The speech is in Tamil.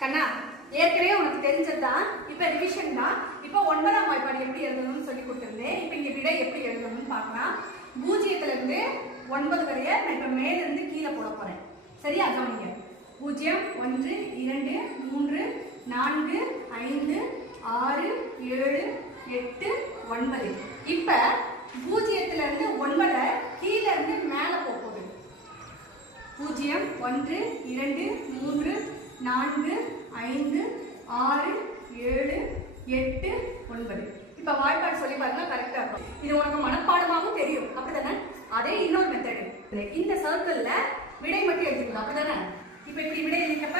கண்ணா ஏற்கனவே உனக்கு தெரிஞ்சதுதான். இப்ப ரிவிஷன் தான். இப்ப 9ஆம் வாய்ப்பாடு எப்படி எழுதணும்னு சொல்லி கொடுத்திருந்தேன். இப்ப இங்க விடை எப்படி எழுதணும்னு பார்க்கலாம். 0ல இருந்து 9 வரைய நான் இப்ப மேல இருந்து கீழே போட போறேன். சரியா? கவனிங்க. 0 1 2 3 4 5 6 7 8 9. இப்ப 0ல இருந்து 9 கீழே இருந்து மேல போகுது. 0 1 2 3 4 5 6 7 8 9. இப்ப வாய்ப்பாடு சொல்லி பாருங்க, கரெக்டா இருக்கும். இது உனக்கு மனப்பாடமாவும் தெரியும், அப்படிதானே? அதே இன்னொரு மெத்தட். இந்த சர்க்கிள்ல விடை மட்டும் எழுதிக்கலாம், அப்படிதானே? இப்ப இப்படி விடை எழுதிக்கப்ப